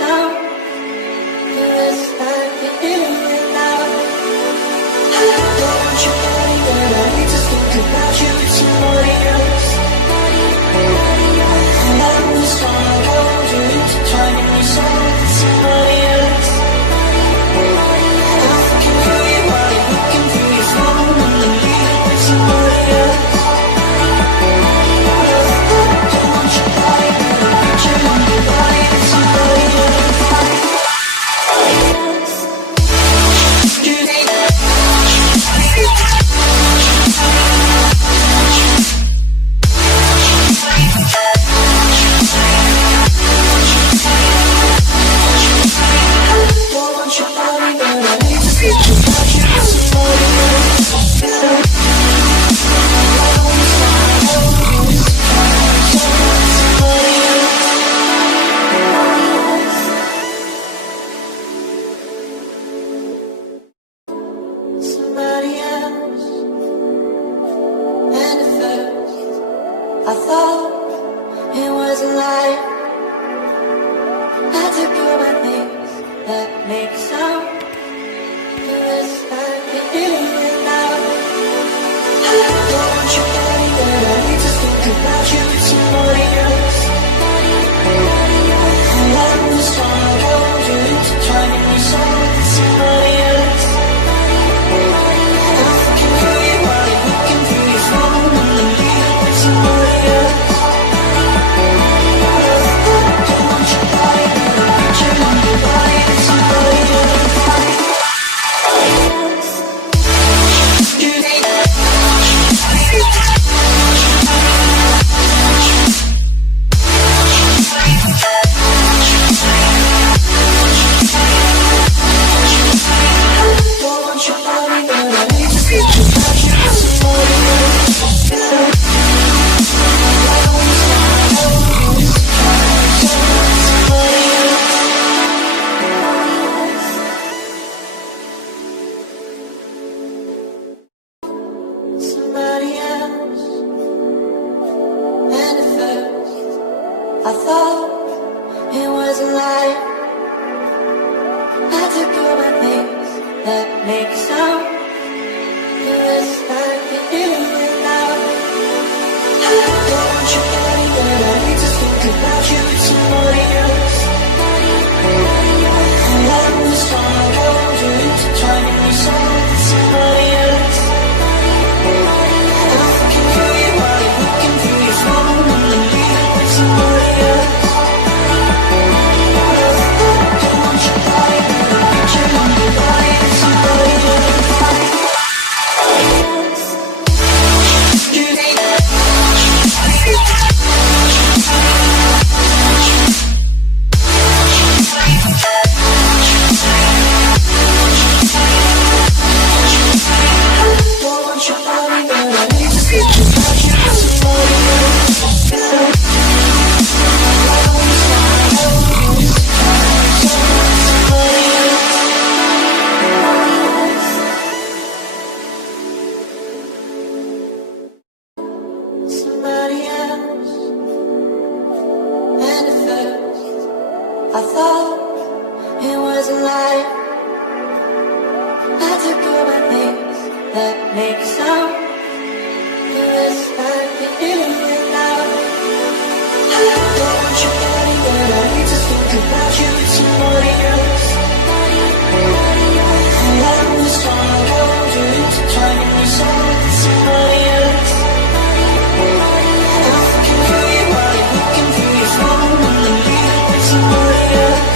sound. It's like you do without. I don't want your body, but I need to think about you with somebody else. And I was gonna hold you intertwining me so with somebody else. I'm looking through you while you're looking through your phone, and I'm leaving with somebody else. I thought it was a lie. I took all my things that make sound. It's like you do without. I don't want your body, but I need to think about you with somebody else. And I was gonna hold you intertwining me so with somebody else. I'm looking through you while you're looking through your phone, and I'm leaving with somebody else. I thought it was a lie. I took all my things that make sound. It's like you do without. I don't want your body, but I need to think about you with somebody else. And I was gonna hold you intertwining me so with somebody else. I'm looking through you while you're looking through your phone, and I'm leaving with somebody else. I thought it was a lie. I took all my things that make sound. It's like you do without. I don't want your body, but I need to think about you with somebody else. And I was gonna hold you intertwining me so with somebody else. I'm looking through you while you're looking through your phone, and I'm leaving with somebody else.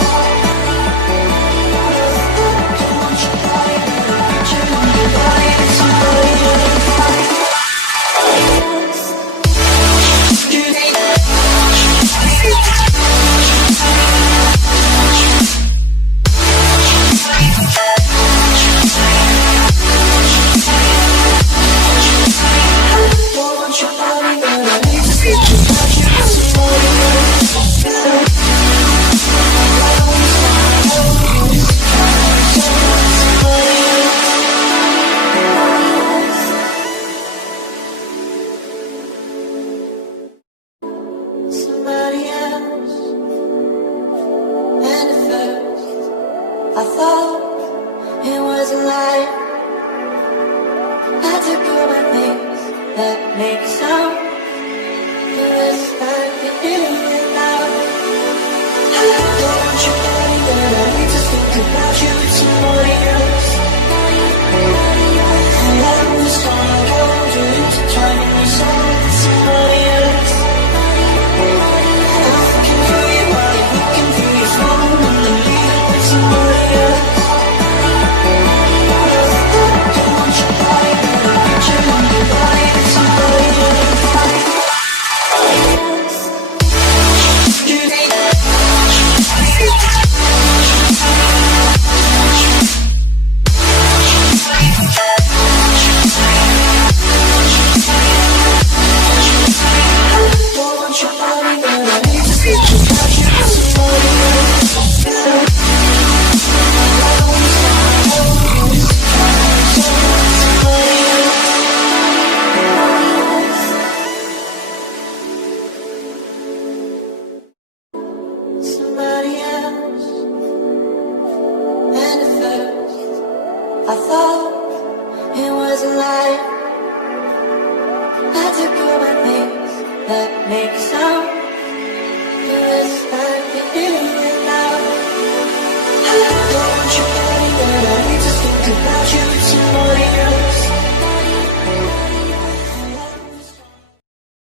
I thought it was a lie. I took all my things that make sound. The rest I can do without. I don't want you body, but I need to think about you with somebody else. And I was gonna go to intertwining myself with somebody else. I'm looking through you while you're looking through your phone, and I'm leaving with somebody else. Don't want your body, but I need you on your body with somebody else. Somebody else. And at first I thought it was a lie. I took all my things that make sound.